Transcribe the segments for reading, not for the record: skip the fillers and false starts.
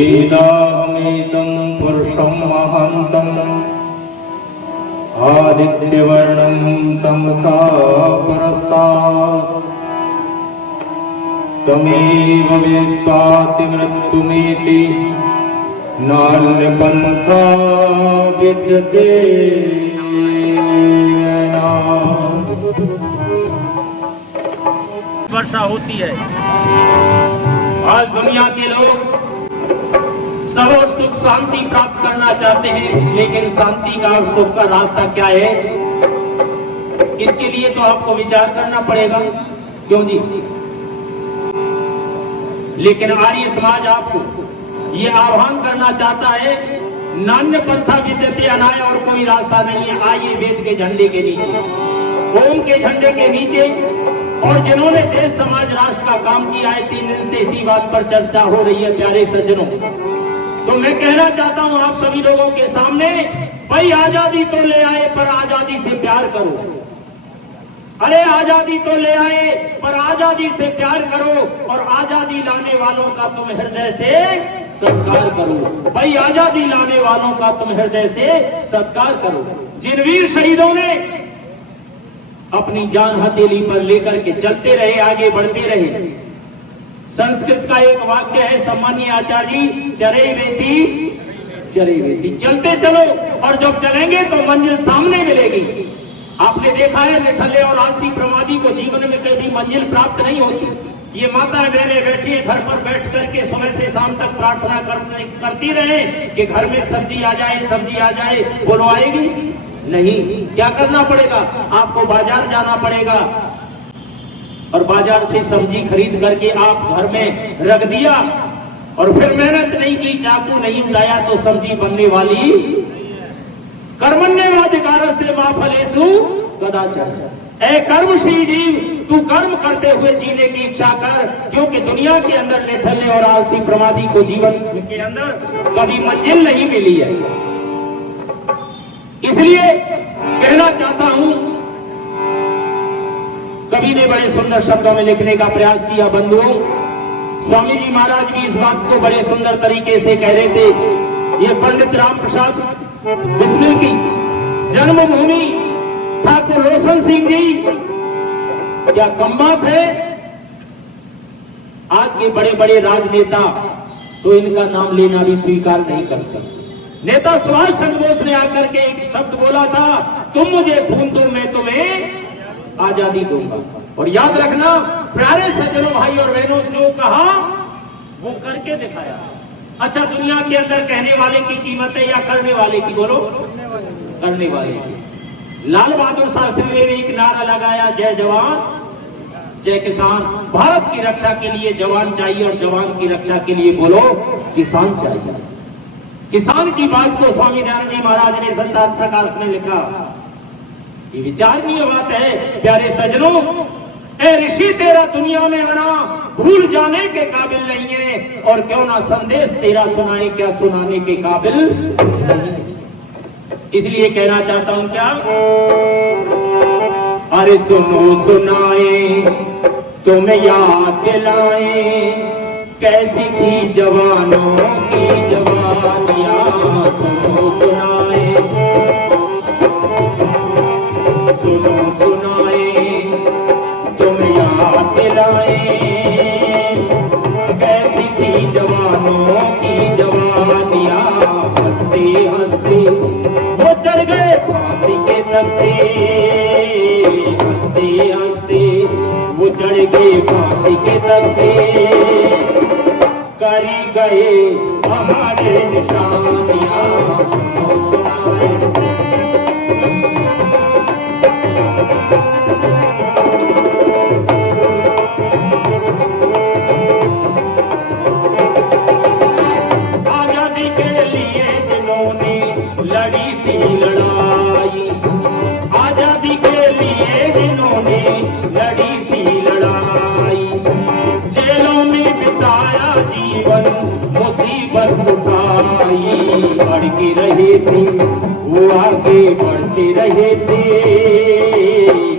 वेदाहमेतं पुरुषं महान्तम् आदित्यवर्णं तमसा परस्तात् तमेव वेत्तातिमृत्युमेति नान्यपन्था विद्यते। वर्षा होती है। आज दुनिया के लोग सब सुख शांति प्राप्त करना चाहते हैं, लेकिन शांति का और सुख का रास्ता क्या है, इसके लिए तो आपको विचार करना पड़ेगा। क्यों जी? लेकिन आर्य समाज आपको ये आह्वान करना चाहता है, नान्य पंथा विद्यते अनाय, और कोई रास्ता नहीं है। आइए वेद के झंडे के नीचे, ओम के झंडे के नीचे, और जिन्होंने देश समाज राष्ट्र का काम किया है, 3 दिन से इसी बात पर चर्चा हो रही है। प्यारे सज्जनों, तो मैं कहना चाहता हूं आप सभी लोगों के सामने, भाई आजादी तो ले आए पर आजादी से प्यार करो। अरे आजादी तो ले आए पर आजादी से प्यार करो, और आजादी लाने वालों का तुम हृदय से सत्कार करो। भाई आजादी लाने वालों का तुम हृदय से सत्कार करो। जिन वीर शहीदों ने अपनी जान हथेली पर लेकर के चलते रहे, आगे बढ़ते रहे। संस्कृत का एक वाक्य है, सम्मानीय आचार्य जी, चरैवेति चरैवेति, चलते चलो, और जब चलेंगे तो मंजिल सामने मिलेगी। आपने देखा है, निठल्ले और आलसी प्रमादी को जीवन में कभी मंजिल प्राप्त नहीं होती। ये माता बहनें बैठी घर पर बैठ करके सुबह से शाम तक प्रार्थना करती रहे कि घर में सब्जी आ जाए, सब्जी आ जाए। बोलो आएगी? नहीं। क्या करना पड़ेगा? आपको बाजार जाना पड़ेगा, और बाजार से सब्जी खरीद करके आप घर में रख दिया, और फिर मेहनत नहीं की, चाकू नहीं उठाया, तो सब्जी बनने वाली। कर्मण्येवाधिकारस्ते मा फलेषु कदाचन। ऐ कर्मशील जीव, तू कर्म करते हुए जीने की इच्छा कर, क्योंकि दुनिया के अंदर निठल्ले और आलसी प्रमादी को जीवन के अंदर कभी मंजिल नहीं मिली है। इसलिए कहना चाहता हूं, कवि ने बड़े सुंदर शब्दों में लिखने का प्रयास किया। बंधुओं, स्वामी जी महाराज भी इस बात को बड़े सुंदर तरीके से कह रहे थे। ये पंडित राम प्रसाद बिस्मिल की जन्मभूमि ठाकुर रोशन सिंह जी, क्या कम बात है? आज के बड़े बड़े राजनेता तो इनका नाम लेना भी स्वीकार नहीं करते। नेता सुभाष चंद्र बोस ने आकर के एक शब्द बोला था, तुम मुझे खून दो, मैं तुम्हें आजादी दूंगा। और याद रखना प्यारे सज्जनों, भाई और बहनों, जो कहा वो करके दिखाया। अच्छा, दुनिया के अंदर कहने वाले की कीमत है या करने वाले की? बोलो, करने वाले की। लाल बहादुर शास्त्री ने भी एक नारा लगाया, जय जवान जय किसान। भारत की रक्षा के लिए जवान चाहिए, और जवान की रक्षा के लिए बोलो किसान चाहिए। किसान की बात को स्वामी दयानंद जी महाराज ने संतान प्रकाश में लिखा। ये विचारणीय बात है। प्यारे सज्जनों, ए ऋषि, तेरा दुनिया में आना भूल जाने के काबिल नहीं है, और क्यों ना संदेश तेरा सुनाए, क्या सुनाने के काबिल नहीं। इसलिए कहना चाहता हूं, क्या अरे सुनो सुनाए तुम्हें याद दिलाए, कैसी थी जवानों की जवानियां। सुनो सुनाए, सुनो सुनाए तुम्हें याद दिलाए, कैसी थी जवानों की जवानियां। हंसते हंसते वो चढ़ गए फांसी के तख्ते, हंसते हंसते वो चढ़ गए फांसी के तख्ते, करी गए हमारे निशानियां। सुनो सुनाए, आजादी के लिए जिन्होंने लड़ी थी लड़ाई, आजादी के लिए जिन्होंने लड़ी थी लड़ाई, जेलों में बिताया जीवन मुसीबत उठाई। बढ़ के रहे थे वो आगे बढ़ते रहे थे,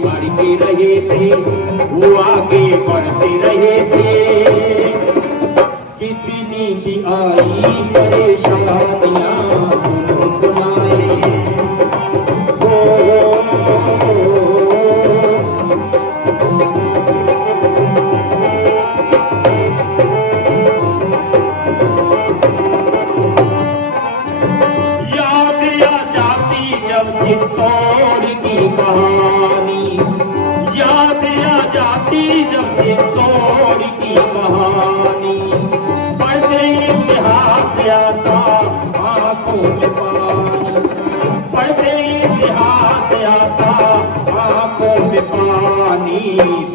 बढ़ के रहे थे वो आगे बढ़ते रहे थे। कितनी आई परेशानियां सुनो सुनाए याद आ जाती जब चित्तौड़ की कहानी, याद आ जाती जब चित्तौड़ की कहानी, पढ़ते इतिहास आता आंखों में पानी, पढ़ते इतिहास आता आंखों में पानी,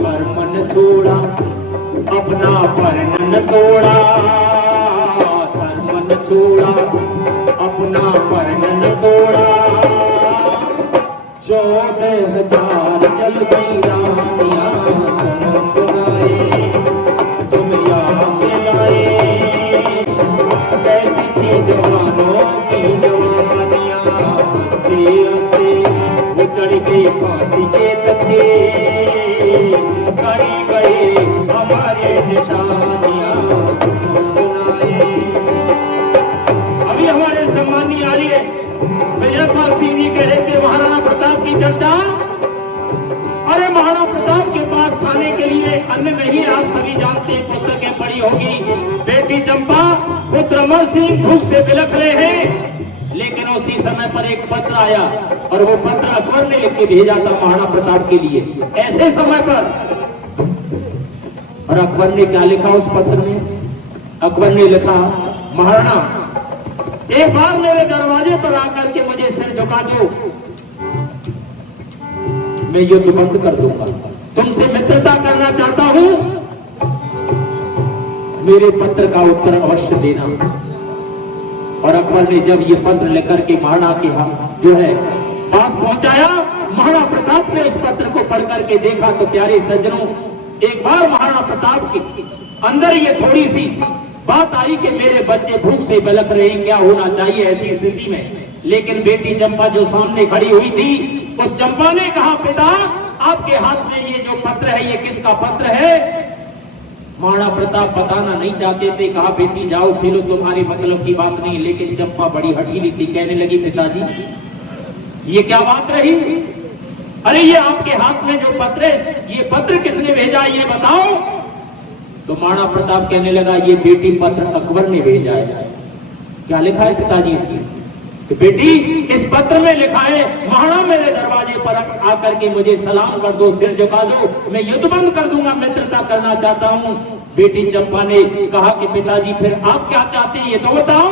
पर मन छोड़ा अपना वर्णन तोड़ा, पर मन छोड़ा अपना वर्णन तोड़ा, 14,000 जल गई रानियां सुनो सुनाए, तुम याद लाए कैसी थी जवानों की जवानियां, हंसते हंसते वो चढ़ गई फांसी के तख्ते, करी गए हमारे निशानियां सुनो सुनाए। अभी हमारे सम्मानीय आर्य विजयपाल सिंह जी कह रहे थे महाराणा प्रताप की चर्चा। अरे महाराणा प्रताप के पास खाने के लिए अन्न नहीं, आप सभी जानते हैं, पुस्तकें पढ़ी होगी। बेटी चंपा पुत्र अमर सिंह भूख से बिलख रहे हैं, लेकिन उसी समय पर एक पत्र आया और वो पत्र अकबर ने लिख के भेजा था महाराणा प्रताप के लिए। ऐसे समय पर और अकबर ने क्या लिखा उस पत्र में? अकबर ने लिखा, महाराणा एक बार मेरे दरवाजे पर आकर के मुझे सिर झुका दो, मैं युद्ध बंद कर दूंगा, तुमसे मित्रता करना चाहता हूं, मेरे पत्र का उत्तर अवश्य देना। और अकबर ने जब ये पत्र लेकर के महाराणा के जो है पास पहुंचाया, महाराणा प्रताप ने उस पत्र को पढ़ करके देखा तो प्यारे सज्जनों, एक बार महाराणा प्रताप के अंदर ये थोड़ी सी बात आई कि मेरे बच्चे भूख से बिलख रहे हैं, क्या होना चाहिए ऐसी स्थिति में। लेकिन बेटी चंपा जो सामने खड़ी हुई थी, उस चंपा ने कहा, पिता आपके हाथ में ये जो पत्र है ये किसका पत्र है? महाराणा प्रताप बताना नहीं चाहते थे, कहा बेटी जाओ खेलो, तुम्हारे मतलब की बात नहीं। लेकिन चंपा बड़ी हठीली थी, कहने लगी पिताजी ये क्या बात रही? अरे ये आपके हाथ में जो पत्र है, ये पत्र किसने भेजा ये बताओ। तो महाराणा प्रताप कहने लगा, ये बेटी पत्र अकबर ने भेजा है। क्या लिखा है पिताजी इसमें? कि बेटी इस पत्र में लिखा है, महाराणा मेरे दरवाजे पर आकर के मुझे सलाम कर दो, सिर झुका दो, मैं युद्ध बंद कर दूंगा, मित्रता करना चाहता हूं। बेटी चंपा ने कहा कि पिताजी फिर आप क्या चाहते हैं ये तो बताओ।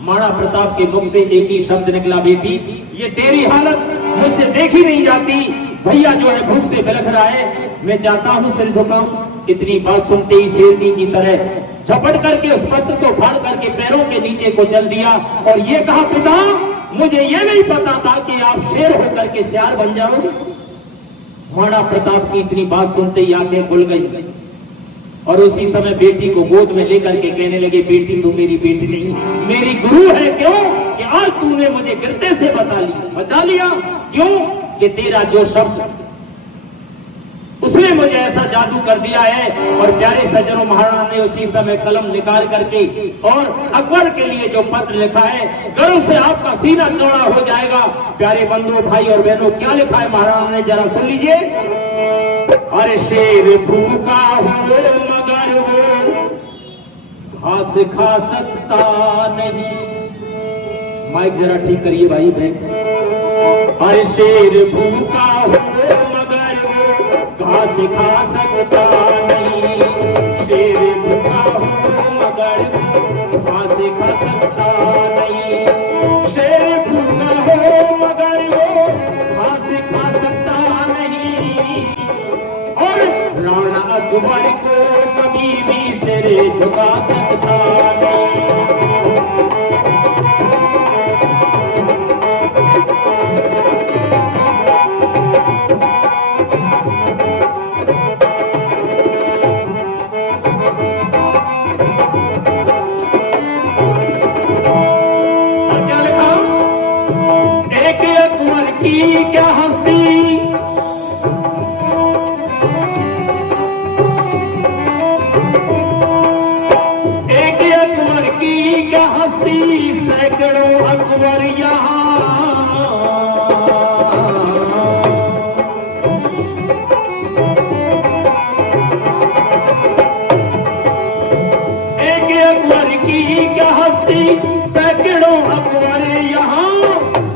महाराणा प्रताप के मुख से एक ही शब्द निकला, बेटी ये तेरी हालत मुझसे देखी नहीं जाती, भैया जो है भूख से बिलख रहा है, मैं चाहता हूं सिर झुकाऊं। इतनी बात सुनते ही शेरनी की तरह झपट करके उस पत्र को फाड़ करके पैरों के नीचे को चल दिया और ये कहा, पिता मुझे ये नहीं पता था कि आप शेर होकर के सियार बन जाओगे। महाराणा प्रताप की इतनी बात सुनते ही आंखें खुल गई और उसी समय बेटी को गोद में लेकर के कहने लगे, बेटी तू मेरी बेटी नहीं मेरी गुरु है। क्यों? कि आज तूने मुझे गिरते से बचा लिया। क्यों? कि तेरा जो शब्द उसने मुझे ऐसा जादू कर दिया है। और प्यारे सज्जनों, महाराणा ने उसी समय कलम निकाल करके और अकबर के लिए जो पत्र लिखा है, गर्व से आपका सीना चौड़ा हो जाएगा। प्यारे बंधुओं, भाई और बहनों, क्या लिखा है महाराणा ने, जरा सुन लीजिए। अरे शेर भूखा हो मगर वो घास खा सकता नहीं। माइक जरा ठीक करिए भाई बहन। अरे शेर भूखा हो मगर वो घास खा सकता नहीं, शेर भूखा हो मगर घास खा सकता नहीं, शेर भूखा हो मगर वो घास खा सकता नहीं। और राणा अकबर को कभी भी सिर झुका सकता नहीं। क्या हस्ती एक हस्ती सैकड़ों अकबर यहाँ, एक अकबर की क्या हस्ती सैकड़ों अकबर यहाँ,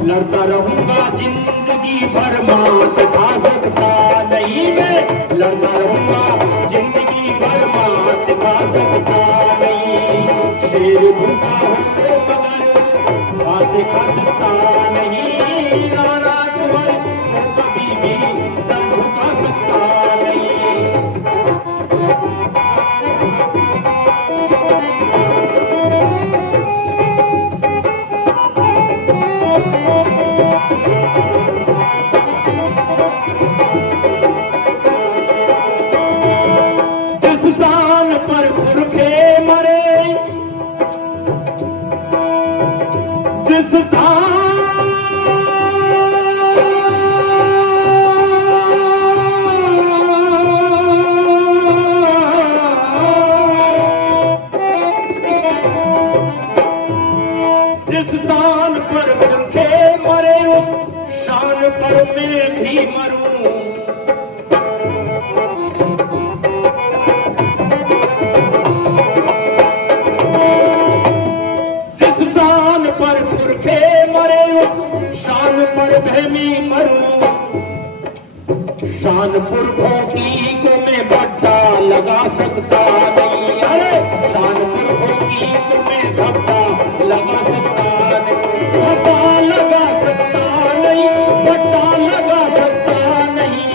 लड़ता रहूंगा जिंदगी भर मात खा सकता नहीं मैं, लड़ता रहूंगा जिंदगी भर मात खा सकता नहीं, शेर भूखा हो मगर मात खा सकता नहीं, राणा अकबर को कभी भी सर झुका सकता नहीं। जिस शान पर पुरखे मरे, जिस शान पर पुरखे मरे उस शान पर मैं भी मरूं, जिस शान पर पुरखे मरे उस शान पर भैमी मरूं, शान पुरखों की को मैं बट्टा लगा सकता नहीं, अरे शान पुरखों की को मैं धब्बा लगा सकता नहीं, धब्बा लगा सकता नहीं, बट्टा लगा सकता नहीं,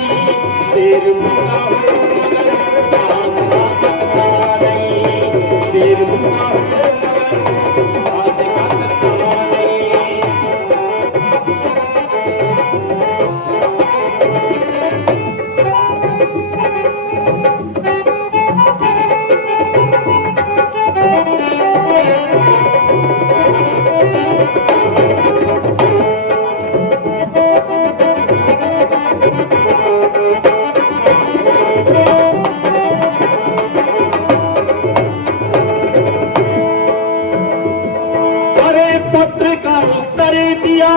शेर भूखा हो मगर घास खा सकता नहीं, शेर भूखा हो मगर घास खा सकता नहीं। अरे पत्र का उत्तर दिया,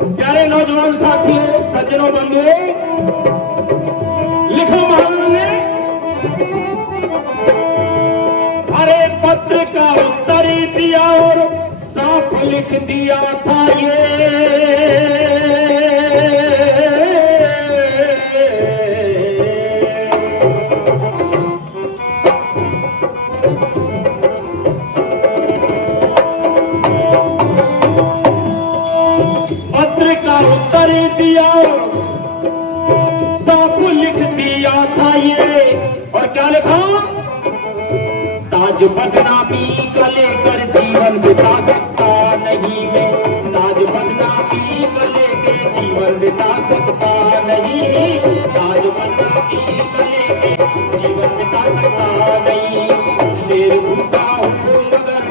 प्यारे नौजवान साथियों, सज्जनों, बंधुओं, लिखो महाराज ने, अरे पत्र का उत्तर दिया और साफ लिख दिया था ये, पत्र का उत्तर दिया साफ लिख दिया था ये, और क्या लिखा, ताज बदनामी का लेकर जीवन बिता सकता नहीं मैं, ताज बदनामी का लेकर जीवन बिता सकता नहीं, ताज बदनामी का लेकर जीवन बिता सकता नहीं, शेर भूखा हो मगर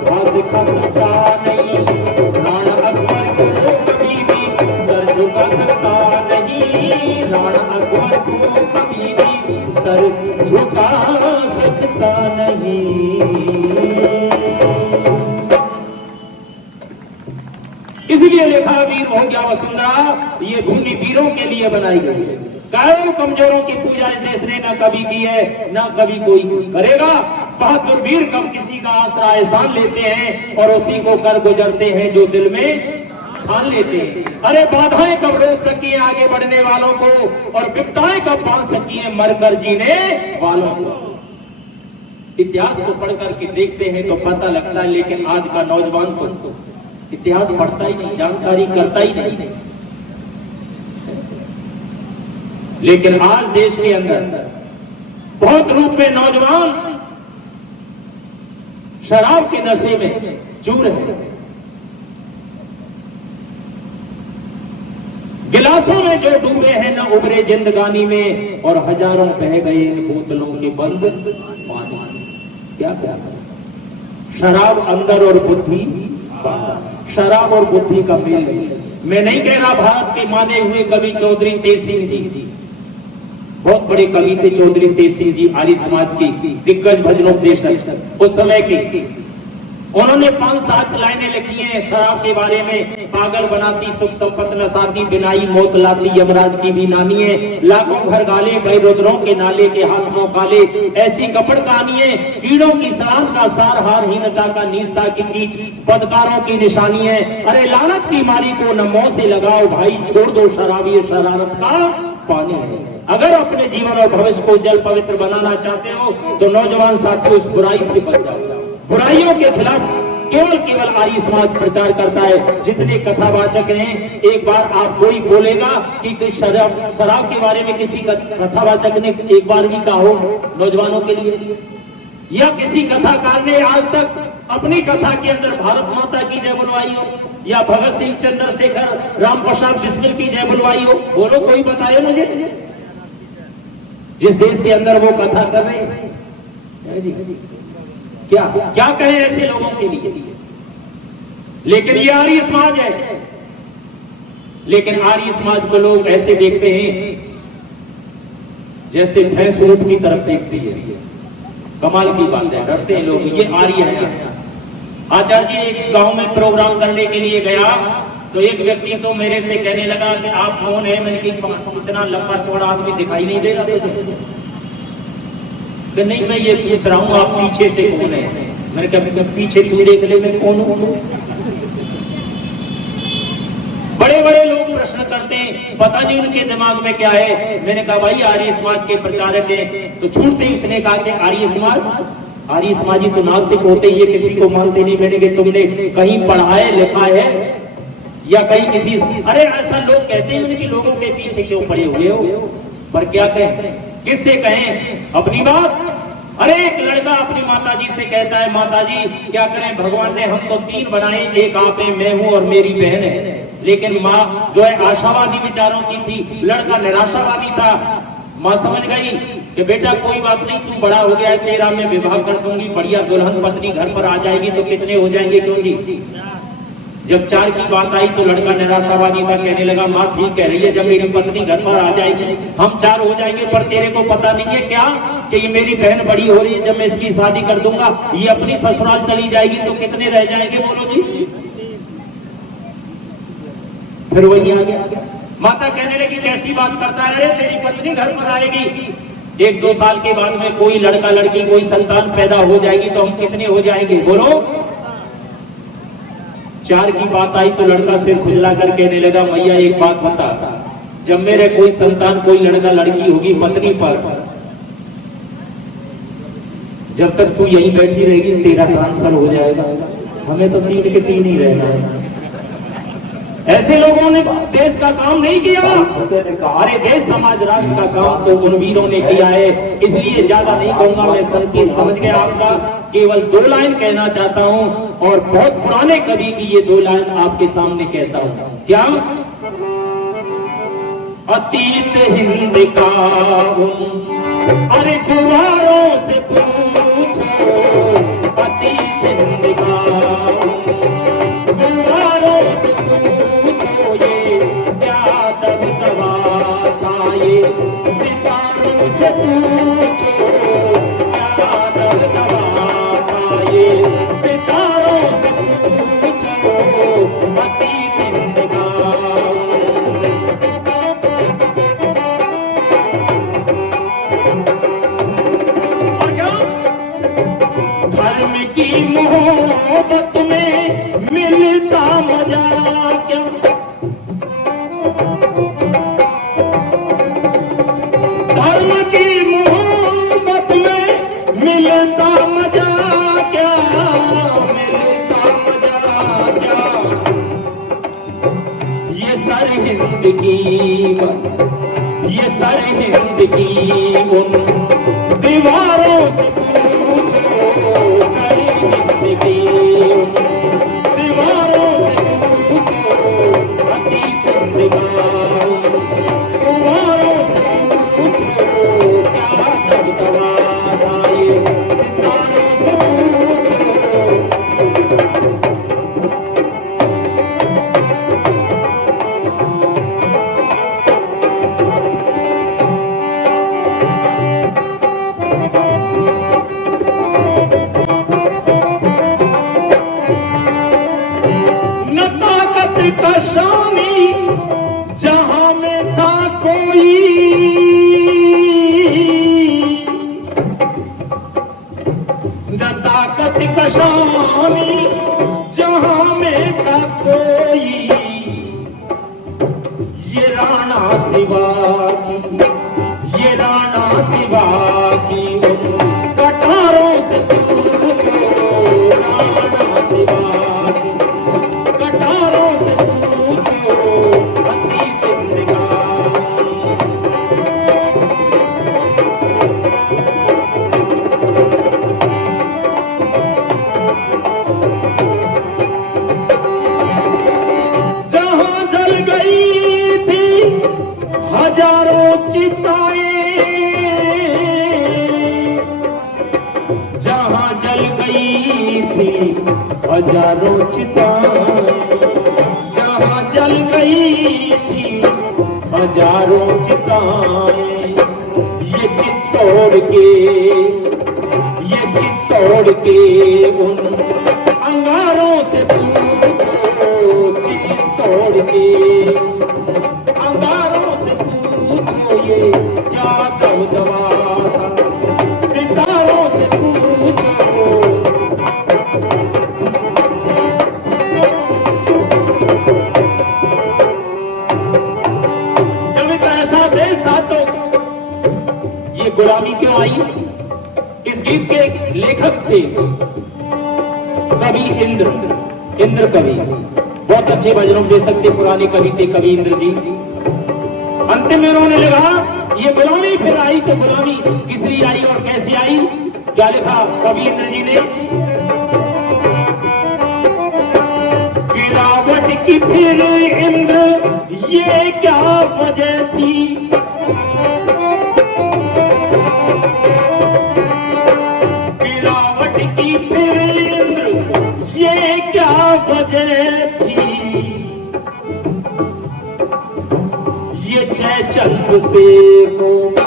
घास खा सकता नहीं, राणा अकबर को कभी भी सर झुका सकता नहीं, राणा अकबर को कभी भी सर झुका सकता नहीं। इसलिए लेखा वीर हो गया वसुंधरा, ये भूमि वीरों के लिए बनाई गई है, कायरों कमजोरों की पूजा इस देश ने न कभी की है न कभी कोई करेगा। बहादुर वीर कब किसी का आसरा एहसान लेते हैं और उसी को कर गुजरते हैं जो दिल में ठान लेते हैं। अरे बाधाएं कब रोक सकी है आगे बढ़ने वालों को, और विपदाएं कब बांध सकी है मरकर जीने वालों को। इतिहास को पढ़ करके देखते हैं तो पता लगता है, लेकिन आज का नौजवान तो इतिहास पढ़ता ही नहीं, जानकारी करता ही नहीं। लेकिन आज देश के अंदर बहुत रूप में नौजवान शराब के नशे में चूर है, गिलासों में जो डूबे हैं न उभरे जिंदगानी में, और हजारों बह गए इन बोतलों के बंद पानी। क्या क्या शराब अंदर और बुद्धि बाहर, शराब और बुद्धि का मेल। मैं नहीं कह रहा, भारत के माने हुए कवि चौधरी तेज सिंह जी, बहुत बड़े कवि थे चौधरी तेज सिंह जी, आर्य समाज की दिग्गज भजनोपदेशक उस समय के, उन्होंने 5-7 लाइनें लिखी हैं शराब के बारे में। पागल बनाती, सुख संपत्ति नसाती, बिनाई मौत लाती, यमराज की भी नानी है। लाखों घर गाले, बेरुद्रों के नाले के हाथ मुंह काले। ऐसी कपड़ कहानी है, कीड़ों की सांस का सार, हारहीनता का नीचता की कीच, बदकारों की निशानी है। अरे लानत की मारी को न मुंह से लगाओ भाई, छोड़ दो शराबी ये शरारत का पानी है। अगर अपने जीवन और भविष्य को जल पवित्र बनाना चाहते हो तो नौजवान साथियों उस बुराई से बच जाओ। बुराइयों के खिलाफ केवल आर्य समाज प्रचार करता है। जितने कथावाचक हैं, एक बार आप कोई बोलेगा कि शराब के बारे में किसी कथावाचक ने एक बार भी कहा हो नौजवानों के लिए, या किसी कथाकार ने आज तक अपनी कथा के अंदर भारत माता की जय बुलवाई हो, या भगत सिंह, चंद्रशेखर, राम प्रसाद बिस्मिल की जय बुलवाई हो? बोलो, कोई बताए मुझे। जिस देश के अंदर वो कथा कर रहे हैं, क्या क्या कहें ऐसे लोगों के लिए? लेकिन ये आर्य समाज है। लेकिन आर्य समाज को लोग ऐसे देखते हैं जैसे भैंस ऊंट की तरफ देखती है। कमाल की बात है, डरते हैं लोग, ये आर्य है। आचार्य जी एक गांव में प्रोग्राम करने के लिए गया तो एक व्यक्ति तो मेरे से कहने लगा कि आप कौन है? मैंने कहा इतना लंबा चौड़ा आदमी दिखाई नहीं दे रहा तुझे? कि नहीं, मैं ये पूछ रहा हूं आप पीछे से कौन है? मैंने कहा पीछे तू देख ले, मैं कौन हूं? बड़े बड़े लोग प्रश्न करते हैं, पता नहीं उनके दिमाग में क्या है। मैंने कहा भाई आर्य समाज के प्रचारक हैं। तो छूटते ही उसने कहा कि आर्य समाजी तो नास्तिक होते, ये किसी को मानते नहीं। मैंने कहा तुमने कहीं पढ़ा है, लिखा है या कहीं किसी? अरे ऐसा लोग कहते हैं, उनके लोगों के पीछे क्यों पड़े हुए हो? पर क्या कहें, किससे कहें अपनी बात? अरे एक लड़का अपनी माता जी से कहता है, माता जी क्या करें, भगवान ने हमको 3 बनाए, एक आप है, मैं हूं और मेरी बहन है। लेकिन माँ जो है आशावादी विचारों की थी, लड़का निराशावादी था। माँ समझ गई कि बेटा कोई बात नहीं, तू बड़ा हो गया है, तेरा मैं विवाह कर दूंगी, बढ़िया दुल्हन पत्नी घर पर आ जाएगी। तो कितने हो जाएंगे? क्यों जी? जब 4 की बात आई तो लड़का निराशावादी था, कहने लगा माँ ठीक कह रही है, जब मेरी पत्नी घर पर आ जाएगी हम 4 हो जाएंगे। पर तेरे को पता नहीं है क्या कि ये मेरी बहन बड़ी हो रही है, जब मैं इसकी शादी कर दूंगा ये अपनी ससुराल चली जाएगी तो कितने रह जाएंगे? बोलो जी। फिर वही आ गया। माता कहने लगी कैसी बात करता है? अरे तेरी पत्नी घर पर आएगी, 1-2 साल के बाद में कोई लड़का लड़की कोई संतान पैदा हो जाएगी तो हम कितने हो जाएंगे? बोलो। 4 की बात आई तो लड़का सिर खुजला कर कहने लगा मैया एक बात बता, जब मेरे कोई संतान कोई लड़का लड़की होगी पत्नी पर, जब तक तू यहीं बैठी रहेगी तेरा ट्रांसफर हो जाएगा, हमें तो 3 के 3 ही रहना है। ऐसे लोगों ने देश का काम नहीं किया। अरे देश समाज राष्ट्र का काम तो उन वीरों ने किया है। इसलिए ज्यादा नहीं कहूंगा, मैं संकेत समझ गया आपका। केवल 2 लाइन कहना चाहता हूं और बहुत पुराने कवि की ये 2 लाइन आपके सामने कहता हूं। क्या? अतीत हिंद का अरे गुवारों से पूछो, अतीत हिंद का गुवारों से पूछो, ये क्या दबदबा था, ये सितारों से पूछो क्या दबदबा था, ये सितारों से पूछो अतीत हिंद का। धर्म की मोहब्बत में मिलता मजा क्या, धर्म की मोहब्बत में मिलता मजा क्या, मिलता मजा क्या, ये सर हिंद की उन दीवारों से दीवारों से पूछो अतीत हिंद का, दीवारों से पूछो क्या दबदबा था, ये सितारों से पूछो। आशानी जहां में का कोई, ये राणा शिवा की, ये राणा शिवा की कटारों से पूछो, राणा शिवा की कटारों से पूछो अति जिंदगानी। जहां जल गई थी हजारों चिताएं, जहां जल गई थी हजारों चिताएं, जहां जल गई थी हजारों चिताएं, ये चित्तौड़ के, ये चित्तौड़ के उन अंगारों से पूछो, चित्तौड़ के अंगारों से पूछो ये क्या दबदबा था, सितारों से पूछो। जब एक ऐसा देश था तो ये गुलामी क्यों आई? इस गीत के लेखक थे कवि इंद्र, इंद्र कवि, बहुत अच्छे भजनों दे सकते पुराने कवि थे कवि इंद्र जी। अंतिम में उन्होंने लिखा ये गुलामी फिर आई तो गुलामी किस लिए आई और कैसे आई? क्या लिखा कवि इंद्र जी ने? गिरावट की फिर इंद्र ये क्या वजह थी, गिरावट की फिर इंद्र ये क्या वजह थी, ये जयचंद्र से गोमी,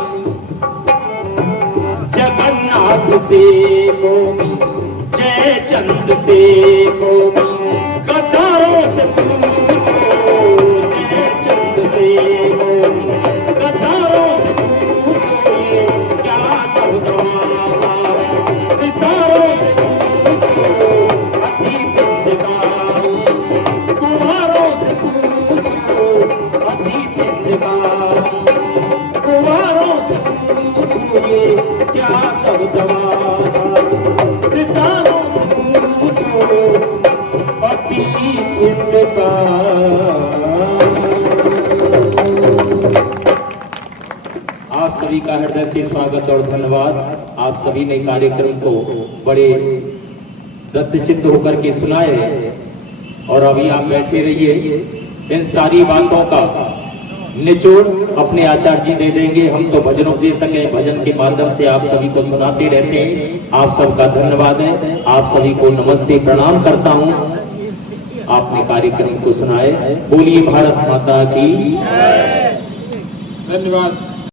जगन्नाथ से गोमी, जयचंद्र से गोमी कतारों से पूछो, जयचंद्र से गोमी कतारों से पूछो ये क्या दबदबा है, सितारों से पूछो अति जिंदगानी, कुमारों से पूछो अति जिंदगानी, कुमारों से पूछो ये क्या दबदबा है, सितारों से पूछो अति जिंदगानी। आप सभी का हृदय से स्वागत और धन्यवाद। आप सभी ने कार्यक्रम को बड़े दत्तचित्त होकर के सुनाए और अभी आप बैठे रहिए। इन सारी बातों का निचोड़ अपने आचार्य जी दे देंगे। हम तो भजनों दे सके, भजन के माध्यम से आप सभी को सुनाते रहते हैं। आप सबका धन्यवाद है। आप सभी को नमस्ते प्रणाम करता हूं। आपने कार्यक्रम को सुनाए। बोलिए भारत माता की। धन्यवाद।